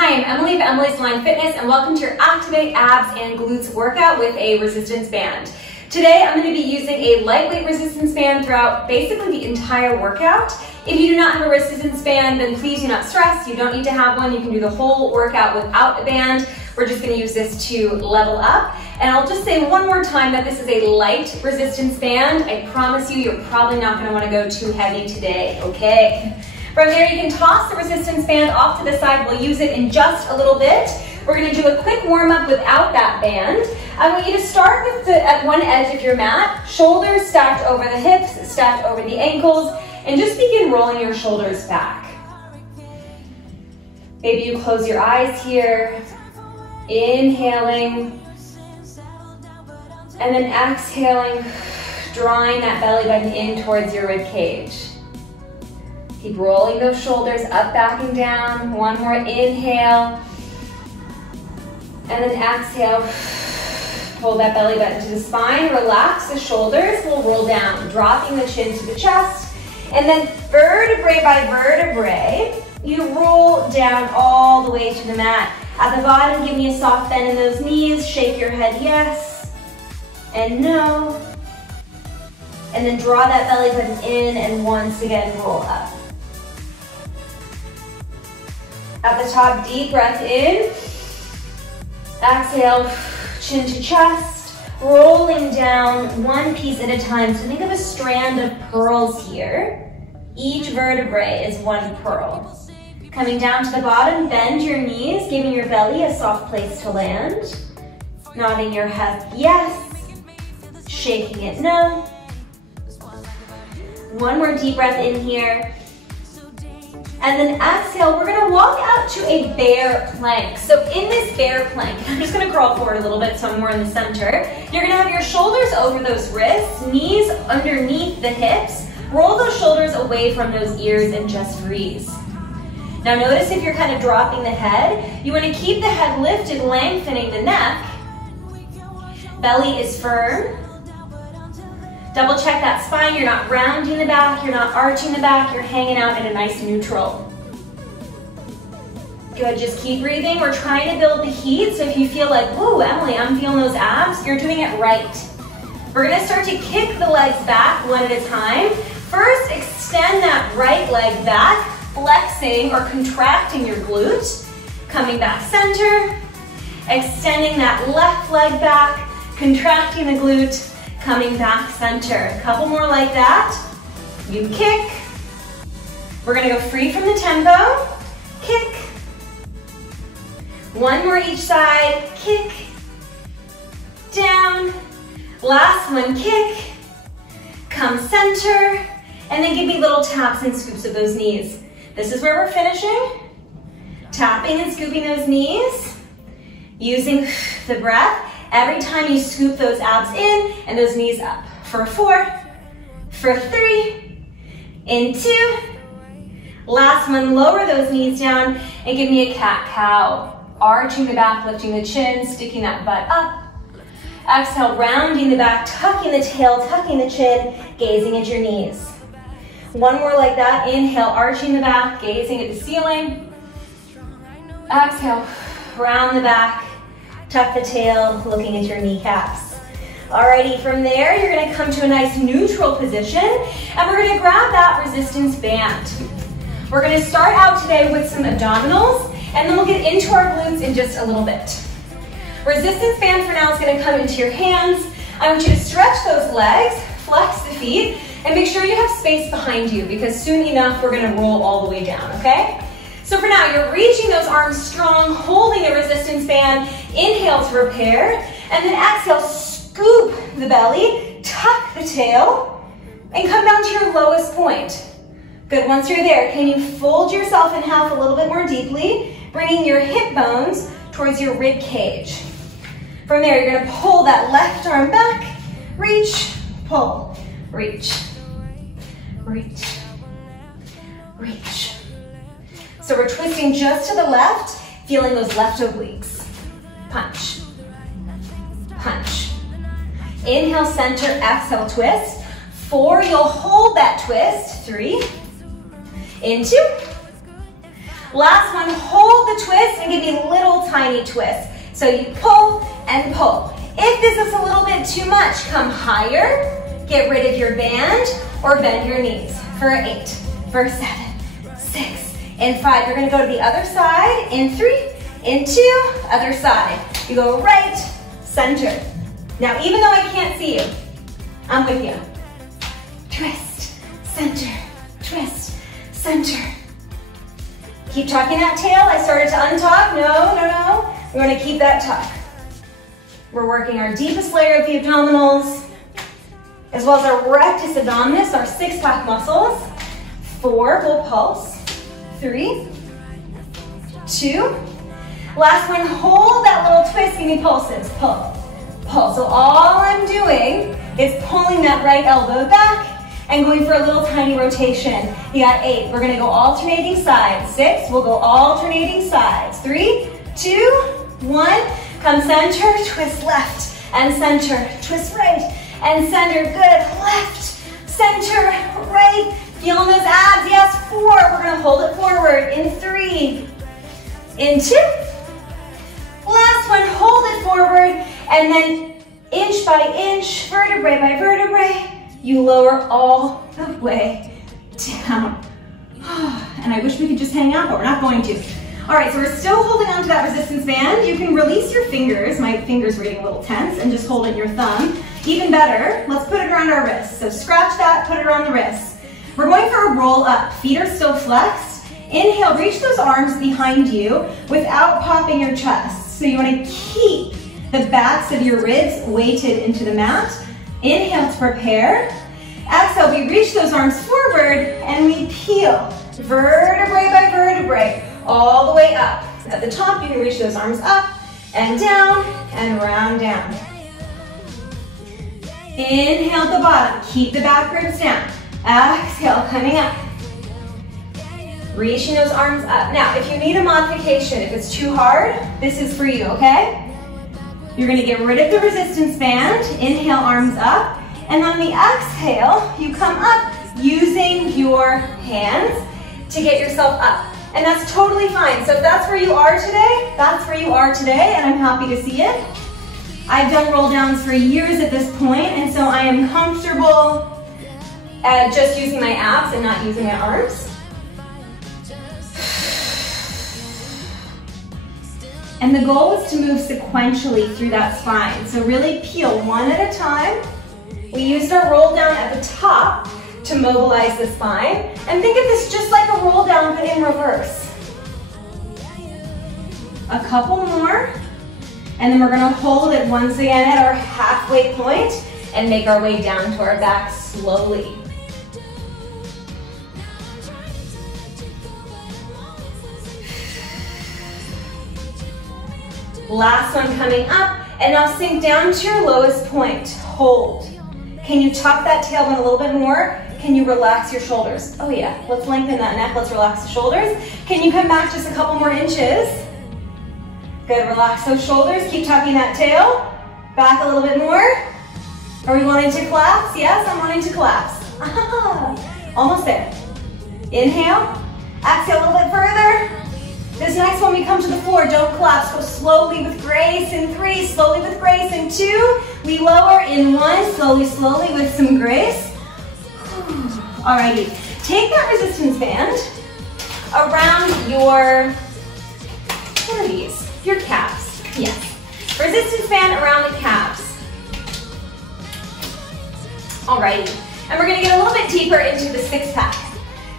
Hi, I'm Emily of Emily's Line Fitness, and welcome to your Activate Abs and Glutes workout with a resistance band. Today, I'm going to be using a lightweight resistance band throughout basically the entire workout. If you do not have a resistance band, then please do not stress. You don't need to have one. You can do the whole workout without a band. We're just going to use this to level up. And I'll just say one more time that this is a light resistance band. I promise you, you're probably not going to want to go too heavy today, okay? From there, you can toss the resistance band off to the side. We'll use it in just a little bit. We're going to do a quick warm-up without that band. I want you to start with at one edge of your mat, shoulders stacked over the hips, stacked over the ankles, and just begin rolling your shoulders back. Maybe you close your eyes here, inhaling, and then exhaling, drawing that belly button in towards your rib cage. Keep rolling those shoulders up, back, and down. One more inhale. And then exhale. Pull that belly button to the spine. Relax the shoulders. We'll roll down, dropping the chin to the chest. And then vertebrae by vertebrae, you roll down all the way to the mat. At the bottom, give me a soft bend in those knees. Shake your head yes and no. And then draw that belly button in and once again roll up. At the top, deep breath in. Exhale, chin to chest. Rolling down one piece at a time. So think of a strand of pearls here. Each vertebrae is one pearl. Coming down to the bottom, bend your knees, giving your belly a soft place to land. Nodding your head yes. Shaking it no. One more deep breath in here. And then exhale, we're gonna walk out to a bear plank. So in this bear plank, I'm just gonna crawl forward a little bit so I'm more in the center. You're gonna have your shoulders over those wrists, knees underneath the hips. Roll those shoulders away from those ears and just freeze. Now notice if you're kind of dropping the head, you wanna keep the head lifted, lengthening the neck. Belly is firm. Double check that spine. You're not rounding the back, you're not arching the back, you're hanging out in a nice neutral. Good, just keep breathing. We're trying to build the heat, so if you feel like, whoa, Emily, I'm feeling those abs, you're doing it right. We're gonna start to kick the legs back one at a time. First, extend that right leg back, flexing or contracting your glute. Coming back center, extending that left leg back, contracting the glute, coming back center. A couple more like that. You kick. We're gonna go free from the tempo. Kick. One more each side. Kick. Down. Last one, kick. Come center. And then give me little taps and scoops of those knees. This is where we're finishing. Tapping and scooping those knees. Using the breath. Every time you scoop those abs in and those knees up. For 4, for 3, in 2. Last one, lower those knees down and give me a cat-cow. Arching the back, lifting the chin, sticking that butt up. Exhale, rounding the back, tucking the tail, tucking the chin, gazing at your knees. One more like that. Inhale, arching the back, gazing at the ceiling. Exhale, round the back. Tuck the tail, looking at your kneecaps. Alrighty, from there, you're gonna come to a nice neutral position, and we're gonna grab that resistance band. We're gonna start out today with some abdominals, and then we'll get into our glutes in just a little bit. Resistance band for now is gonna come into your hands. I want you to stretch those legs, flex the feet, and make sure you have space behind you, because soon enough, we're gonna roll all the way down, okay? So for now, you're reaching those arms strong, holding the resistance band. Inhale to repair, and then exhale, scoop the belly, tuck the tail, and come down to your lowest point. Good, once you're there, can you fold yourself in half a little bit more deeply, bringing your hip bones towards your rib cage. From there, you're gonna pull that left arm back, reach, pull, reach, reach, reach. So we're twisting just to the left, feeling those left obliques. Punch, punch. Inhale, center, exhale, twist. 4, you'll hold that twist. 3, in 2. Last one, hold the twist and give me little tiny twists. So you pull and pull. If this is a little bit too much, come higher, get rid of your band, or bend your knees for 8, for 7, 6, and 5. You're gonna go to the other side in 3, in 2, other side. You go right, center. Now, even though I can't see you, I'm with you. Twist, center, twist, center. Keep tucking that tail. I started to untuck. No, no, no. We want to keep that tuck. We're working our deepest layer of the abdominals, as well as our rectus abdominis, our six-pack muscles. 4, we'll pulse. 3, 2. Last one, hold that little twist, give me pulses. Pull, pull. So all I'm doing is pulling that right elbow back and going for a little tiny rotation. You got 8, we're gonna go alternating sides. 6, we'll go alternating sides. 3, 2, 1, come center, twist left, and center, twist right, and center, good, left, center, right, feeling those abs, yes, 4, we're gonna hold it forward, in 3, in 2, last one, hold it forward, and then inch by inch, vertebrae by vertebrae, you lower all the way down. And I wish we could just hang out, but we're not going to. All right, so we're still holding on to that resistance band. You can release your fingers. My fingers are getting a little tense, and just hold it in your thumb. Even better, let's put it around our wrists. So scratch that, put it around the wrists. We're going for a roll up. Feet are still flexed. Inhale, reach those arms behind you without popping your chest. So you want to keep the backs of your ribs weighted into the mat. Inhale to prepare. Exhale, we reach those arms forward and we peel vertebrae by vertebrae all the way up. At the top, you can reach those arms up and down and round down. Inhale at the bottom, keep the back ribs down. Exhale, coming up. Reaching those arms up. Now, if you need a modification, if it's too hard, this is for you, okay? You're gonna get rid of the resistance band. Inhale, arms up. And on the exhale, you come up using your hands to get yourself up. And that's totally fine. So if that's where you are today, that's where you are today, and I'm happy to see it. I've done roll downs for years at this point, and so I am comfortable just using my abs and not using my arms. And the goal is to move sequentially through that spine. So really peel one at a time. We used our roll down at the top to mobilize the spine. And think of this just like a roll down, but in reverse. A couple more. And then we're gonna hold it once again at our halfway point and make our way down to our back slowly. Last one coming up, and now sink down to your lowest point. Hold. Can you tuck that tailbone a little bit more? Can you relax your shoulders? Oh yeah, let's lengthen that neck, let's relax the shoulders. Can you come back just a couple more inches? Good, relax those shoulders, keep tucking that tail. Back a little bit more. Are we wanting to collapse? Yes, I'm wanting to collapse. Almost there. Inhale, exhale a little bit further. This next one, we come to the floor, don't collapse. Go slowly with grace in 3, slowly with grace in 2. We lower in 1, slowly, slowly with some grace. Alrighty, take that resistance band around your, what are these? Your calves, yes. Resistance band around the calves. Alrighty, and we're gonna get a little bit deeper into the six-pack.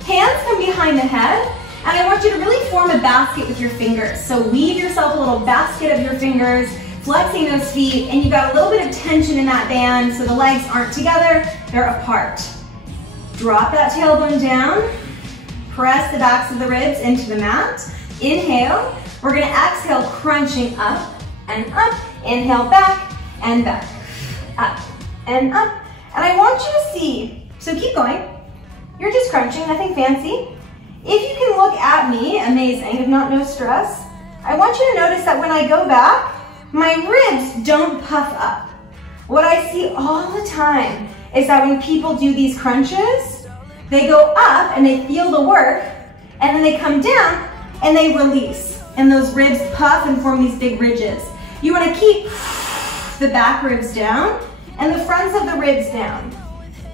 Hands come behind the head. And I want you to really form a basket with your fingers. So weave yourself a little basket of your fingers, flexing those feet, and you've got a little bit of tension in that band so the legs aren't together, they're apart. Drop that tailbone down, press the backs of the ribs into the mat. Inhale, we're gonna exhale, crunching up and up. Inhale, back and back, up and up. And I want you to see, so keep going. You're just crunching, nothing fancy. If you can look at me, amazing, if not, no stress. I want you to notice that when I go back, my ribs don't puff up. What I see all the time is that when people do these crunches, they go up and they feel the work, and then they come down and they release. And those ribs puff and form these big ridges. You want to keep the back ribs down and the fronts of the ribs down.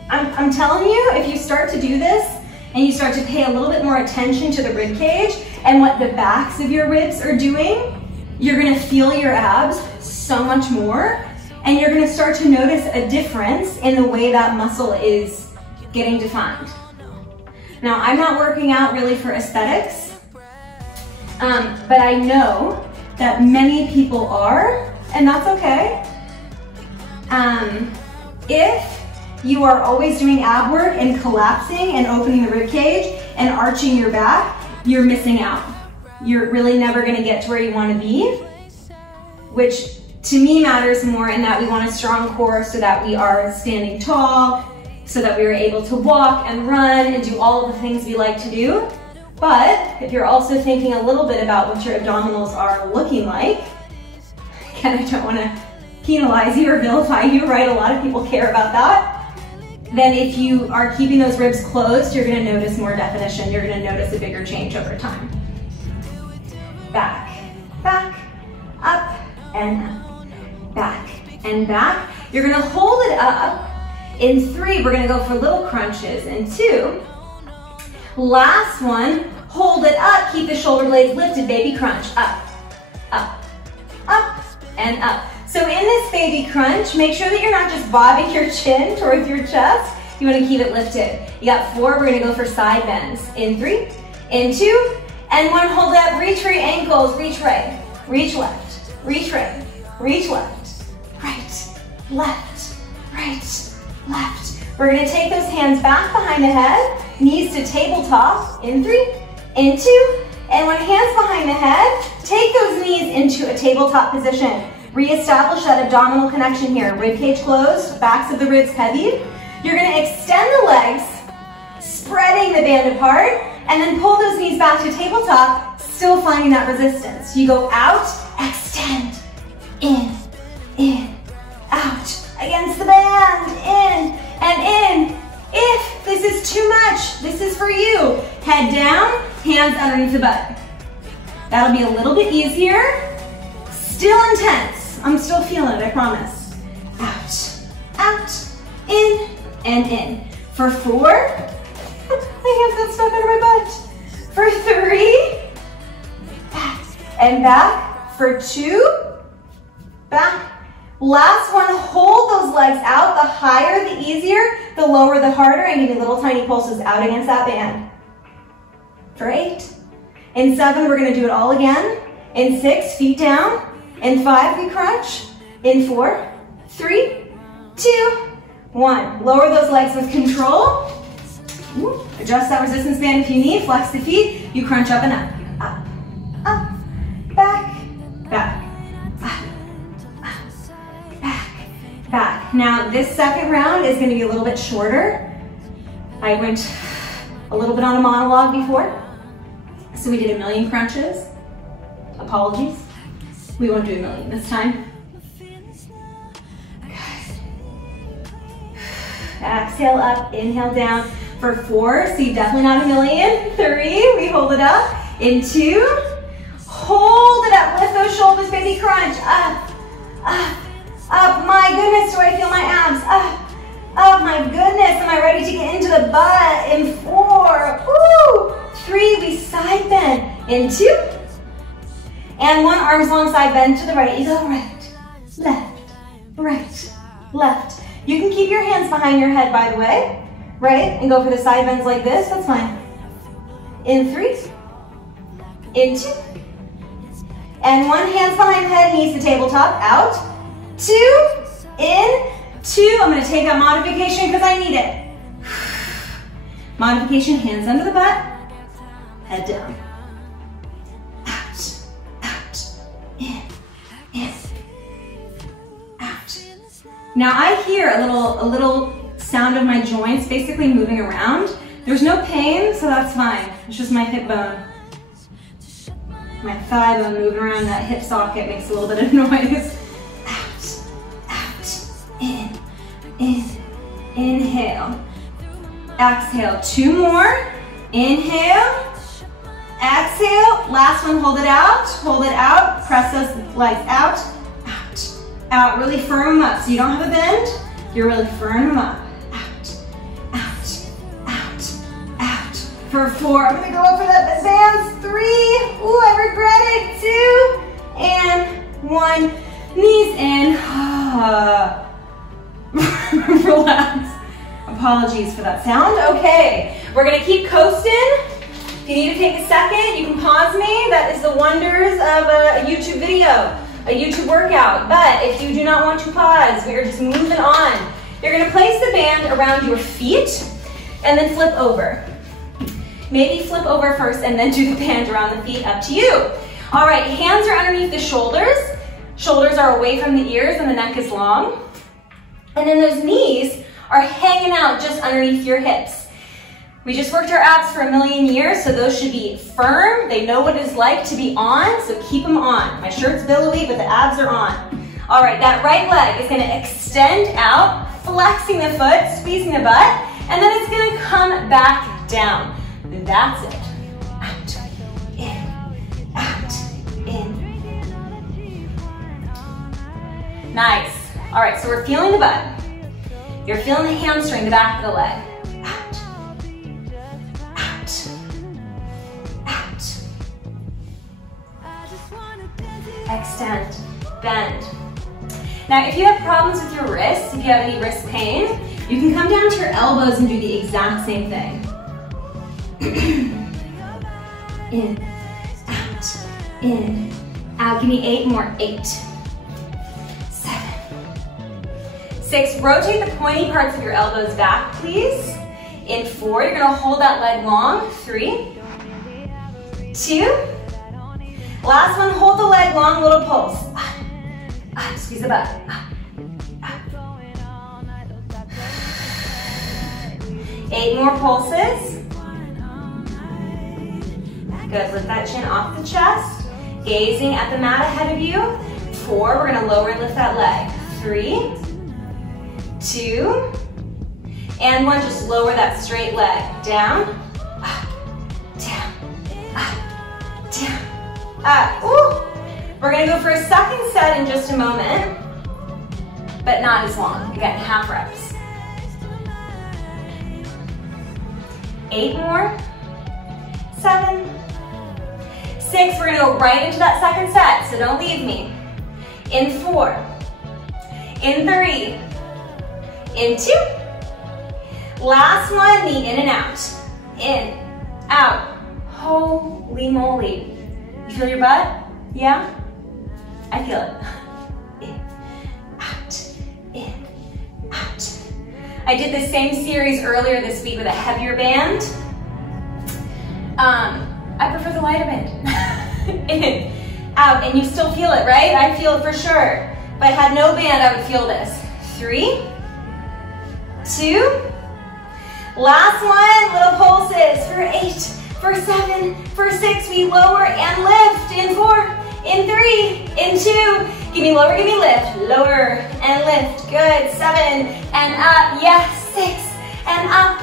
I'm telling you, if you start to do this and you start to pay a little bit more attention to the rib cage and what the backs of your ribs are doing, you're gonna feel your abs so much more, and you're gonna start to notice a difference in the way that muscle is getting defined. Now, I'm not working out really for aesthetics, but I know that many people are, and that's okay. If you are always doing ab work and collapsing and opening the rib cage and arching your back, you're missing out. You're really never gonna get to where you wanna be, which to me matters more in that we want a strong core so that we are standing tall, so that we are able to walk and run and do all of the things we like to do. But if you're also thinking a little bit about what your abdominals are looking like, again, I don't wanna penalize you or vilify you, right? A lot of people care about that. Then if you are keeping those ribs closed, you're gonna notice more definition. You're gonna notice a bigger change over time. Back, back, up, and up. Back, and back. You're gonna hold it up. In 3, we're gonna go for little crunches. In 2, last one, hold it up. Keep the shoulder blades lifted, baby crunch. Up, up, up, and up. So in this baby crunch, make sure that you're not just bobbing your chin towards your chest. You want to keep it lifted. You got 4, we're going to go for side bends. In 3, in 2, and 1, hold it up. Reach for your ankles, reach right, reach left, reach right, reach left, right, left, right, left. We're going to take those hands back behind the head, knees to tabletop. In 3, in 2, and 1, hands behind the head. Take those knees into a tabletop position. Reestablish that abdominal connection here. Rib cage closed, backs of the ribs heavy. You're gonna extend the legs, spreading the band apart, and then pull those knees back to tabletop, still finding that resistance. You go out, extend, in, out, against the band, in, and in. If this is too much, this is for you. Head down, hands underneath the butt. That'll be a little bit easier. Still intense. I'm still feeling it, I promise. Out, out, in, and in. For 4, my hands got stuck under my butt. For 3, back and back. For 2, back. Last one, hold those legs out. The higher, the easier. The lower, the harder. And give me little tiny pulses out against that band. For 8. In 7, we're gonna do it all again. In 6, feet down. In 5, we crunch. In 4, 3, 2, 1. Lower those legs with control. Adjust that resistance band if you need. Flex the feet. You crunch up and up. Up, up, back, back, up, back, back. Now, this second round is going to be a little bit shorter. I went a little bit on a monologue before. So we did 1,000,000 crunches. Apologies. We won't do 1,000,000 this time. Good. Exhale up, inhale down. For 4, so definitely not 1,000,000. 3, we hold it up. In 2, hold it up. Lift those shoulders, baby crunch. Up, up, up. My goodness, do I feel my abs? Up, up. My goodness, am I ready to get into the butt? In 4, woo. 3, we side bend. In 2, and 1, arms long side bend to the right. You go right, left, left. You can keep your hands behind your head, by the way, right? And go for the side bends like this, that's fine. In 3, in 2, and 1, hands behind head, knees to tabletop, out. 2, in, 2. I'm gonna take a modification because I need it. Modification, hands under the butt, head down. In, out. Now I hear a little sound of my joints basically moving around. There's no pain, so that's fine. It's just my hip bone. My thigh bone moving around that hip socket makes a little bit of noise. Out, out, in, inhale. Exhale, 2 more. Inhale, Exhale, last one, hold it out, press those legs out, out, really firm them up. So you don't have a bend, you're really firm them up. Out. For 4, I'm gonna go up for that advance. 3, ooh, I regret it. 2, and 1, knees in. Relax. Apologies for that sound. Okay, we're gonna keep coasting. If you need to take a second, you can pause me. That is the wonders of a YouTube video, a YouTube workout. But if you do not want to pause, we are just moving on. You're gonna place the band around your feet and then flip over. Maybe flip over first and then do the band around the feet, up to you. All right, hands are underneath the shoulders. Shoulders are away from the ears and the neck is long. And then those knees are hanging out just underneath your hips. We just worked our abs for a million years, so those should be firm. They know what it's like to be on, so keep them on. My shirt's billowy, but the abs are on. All right, that right leg is gonna extend out, flexing the foot, squeezing the butt, and then it's gonna come back down. That's it. Out, in. Nice. All right, so we're feeling the butt. You're feeling the hamstring, the back of the leg. Extend, bend. Now, if you have problems with your wrists, if you have any wrist pain, you can come down to your elbows and do the exact same thing. In, out. Give me 8 more. 8, 7, 6. Rotate the pointy parts of your elbows back, please. In 4, you're gonna hold that leg long. 3, 2, last one, hold the leg long, little pulse. Squeeze the butt. 8 more pulses. Good, lift that chin off the chest. Gazing at the mat ahead of you. 4, we're gonna lower and lift that leg. 3, 2, and 1, just lower that straight leg. Down, down, down. Ooh. We're gonna go for a second set in just a moment, but not as long. Again, half reps. 8 more, 7, 6. We're gonna go right into that second set, so don't leave me. In 4, in 3, in 2. Last one, knee in and out. In, out. Holy moly. You feel your butt? Yeah? I feel it. In, out. I did the same series earlier this week with a heavier band. I prefer the lighter band. In, out, and you still feel it, right? I feel it for sure. If I had no band, I would feel this. 3, 2, last one, little pulses for 8, for 7, for 6, we lower and lift. In 4, in 3, in 2, give me lower, give me lift, lower and lift, good, 7, and up, yes, 6, and up,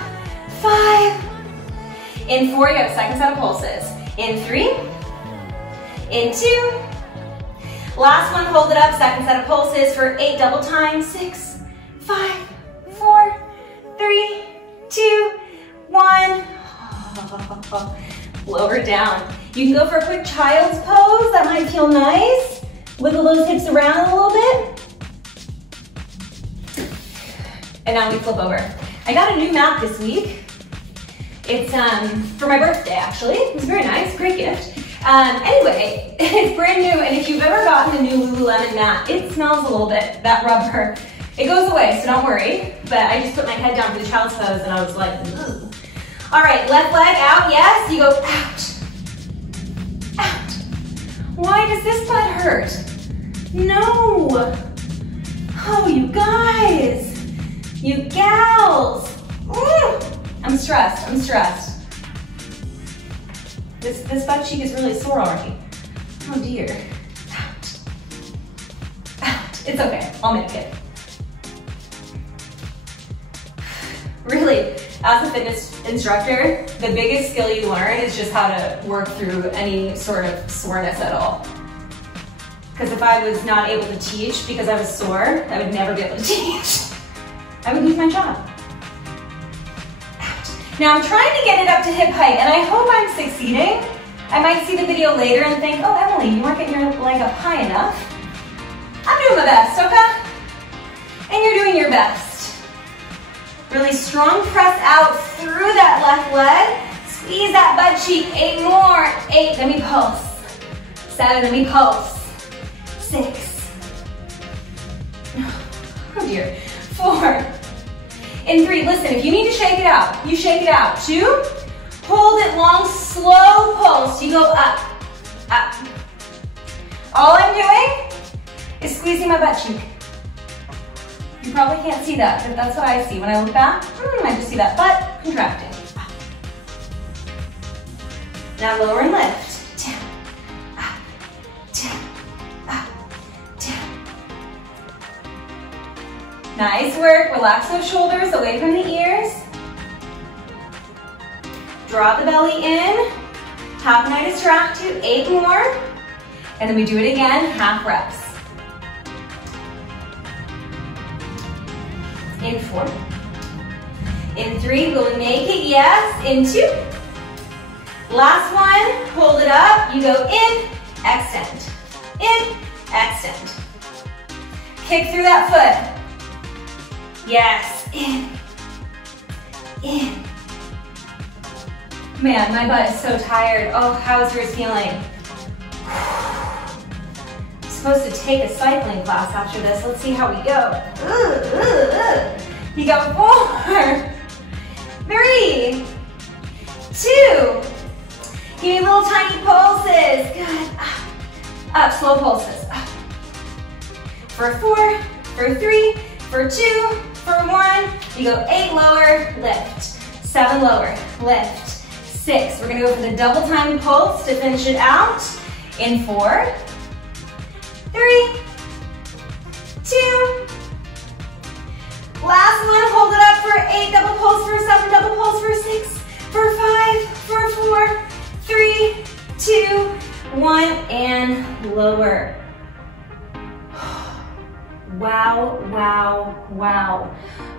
5. In 4, you have a second set of pulses. In 3, in 2, last one, hold it up, second set of pulses for 8 double time, 6, 5, 4, 3, 2, 1. Lower down. You can go for a quick child's pose. That might feel nice. Wiggle those hips around a little bit. And now we flip over. I got a new mat this week. It's for my birthday, actually. It was very nice, great gift. Anyway, it's brand new, and if you've ever gotten a new Lululemon mat, it smells a little bit, that rubber. It goes away, so don't worry. But I just put my head down for the child's pose, and I was like, ugh. All right, left leg out, yes. You go out, out. Why does this butt hurt? No. Oh, you guys, you gals. Ooh. I'm stressed, I'm stressed. This butt cheek is really sore already. Oh dear. Out, out. It's okay, I'll make it. Really, as a fitness instructor, the biggest skill you learn is just how to work through any sort of soreness at all. Because if I was not able to teach because I was sore, I would never be able to teach. I would lose my job. Now I'm trying to get it up to hip height, and I hope I'm succeeding. I might see the video later and think, oh, Emily, you weren't getting your leg up high enough. I'm doing my best, okay? And you're doing your best. Really strong press out through that left leg. Squeeze that butt cheek. 8 more. 8, let me pulse. 7, let me pulse. 6. Oh dear. 4. In 3, listen, if you need to shake it out, you shake it out. 2, hold it long, slow pulse. You go up, up. All I'm doing is squeezing my butt cheek. You probably can't see that, but that's what I see. When I look back, I just see that butt contracting. Now lower and lift. Down, up, down, up, down. Nice work. Relax those shoulders away from the ears. Draw the belly in. Top and I distract you. 8 more. And then we do it again, half reps. In 4. In 3, will we make it? Yes. In 2. Last one, hold it up. You go in, extend. In, extend. Kick through that foot. Yes, in. Man, my butt is so tired. Oh, how's yours feeling? I'm supposed to take a cycling class after this. Let's see how we go. You go 4, 3, 2. Give me little tiny pulses. Good. Up, slow pulses. Up. For 4, for 3, for 2, for 1. You go 8 lower, lift. 7 lower, lift. 6. We're gonna go for the double time pulse to finish it out. In 4, 3, 2. Last one, hold it up for 8, double pulse for 7, double pulse for 6, for 5, for 4, 3, 2, 1, and lower. Wow, wow, wow.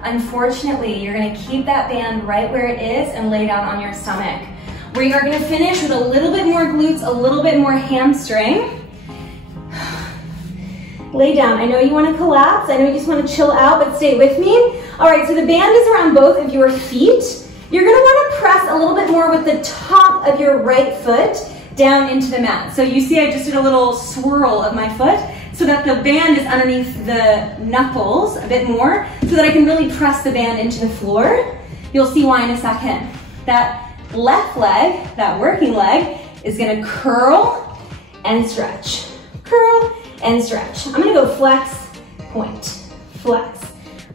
Unfortunately, you're gonna keep that band right where it is and lay down on your stomach. We are gonna finish with a little bit more glutes, a little bit more hamstring. Lay down. I know you wanna collapse. I know you just wanna chill out, but stay with me. All right, so the band is around both of your feet. You're gonna wanna press a little bit more with the top of your right foot down into the mat. So you see I just did a little swirl of my foot so that the band is underneath the knuckles a bit more so that I can really press the band into the floor. You'll see why in a second. That left leg, that working leg, is gonna curl and stretch. Curl and stretch. I'm gonna go flex, point, flex,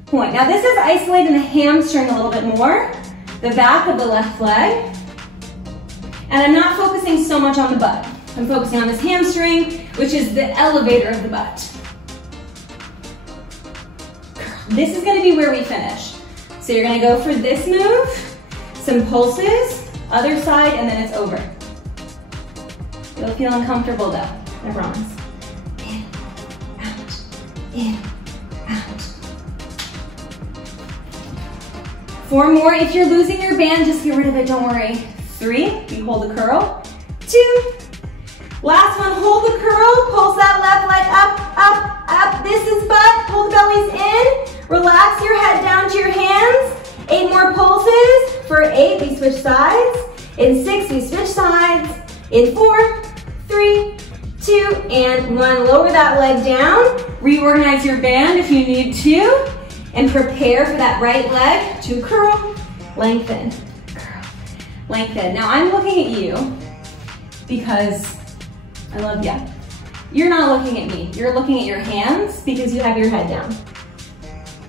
point. Now this is isolating the hamstring a little bit more, the back of the left leg, and I'm not focusing so much on the butt. I'm focusing on this hamstring, which is the elevator of the butt. This is gonna be where we finish. So you're gonna go for this move, some pulses, other side, and then it's over. You'll feel uncomfortable though, I promise. In, out, in, out. 4 more. If you're losing your band, just get rid of it, don't worry. 3, you hold the curl. 2, last one, hold the curl, pulse that left leg up, up, up. This is butt, pull the bellies in, relax your head down to your hands. 8 more pulses. For 8, we switch sides. In 6, we switch sides. In 4, 3, 2, and 1. Lower that leg down. Reorganize your band if you need to. And prepare for that right leg to curl, lengthen, curl, lengthen. Now I'm looking at you because I love you. You're not looking at me. You're looking at your hands because you have your head down.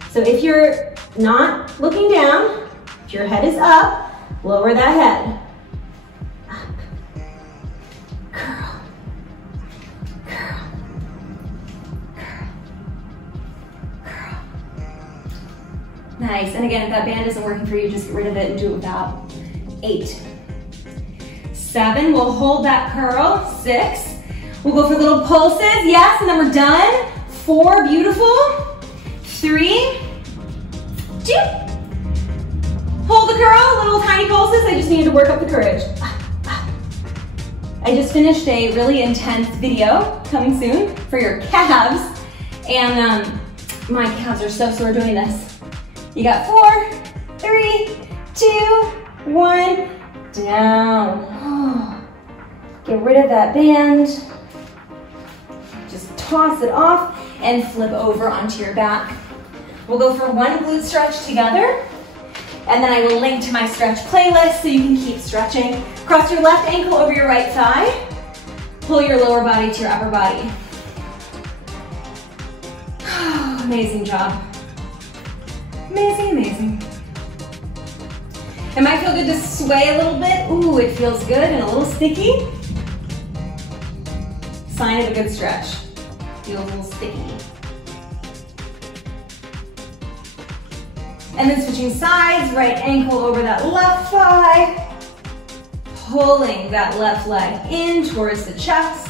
So if you're not looking down, if your head is up, lower that head. Up, curl, curl, curl, curl. Nice, and again, if that band isn't working for you, just get rid of it and do it without. 8. 7, we'll hold that curl. 6, we'll go for little pulses, yes, and then we're done. 4, beautiful. 3, 2. Hold the curl, little tiny pulses. I just needed to work up the courage. I just finished a really intense video coming soon for your calves, and my calves are so sore doing this. You got 4, 3, 2, 1, down. Get rid of that band. Just toss it off and flip over onto your back. We'll go for one glute stretch together, and then I will link to my stretch playlist so you can keep stretching. Cross your left ankle over your right thigh. Pull your lower body to your upper body. Amazing job. Amazing, amazing. It might feel good to sway a little bit. Ooh, it feels good and a little sticky. Sign of a good stretch. Feels a little sticky. And then switching sides, right ankle over that left thigh. Pulling that left leg in towards the chest.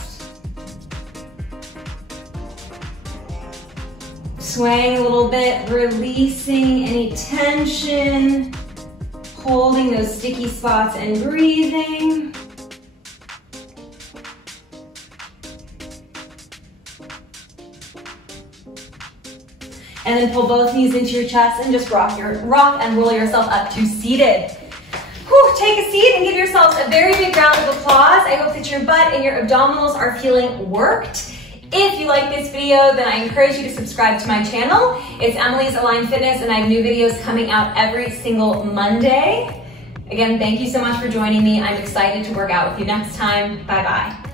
Swaying a little bit, releasing any tension. Holding those sticky spots and breathing. And then pull both knees into your chest and just rock and roll yourself up to seated. Whew, take a seat and give yourselves a very big round of applause. I hope that your butt and your abdominals are feeling worked. If you like this video, then I encourage you to subscribe to my channel. It's Emily's Aligned Fitness, and I have new videos coming out every single Monday. Again, thank you so much for joining me. I'm excited to work out with you next time. Bye-bye.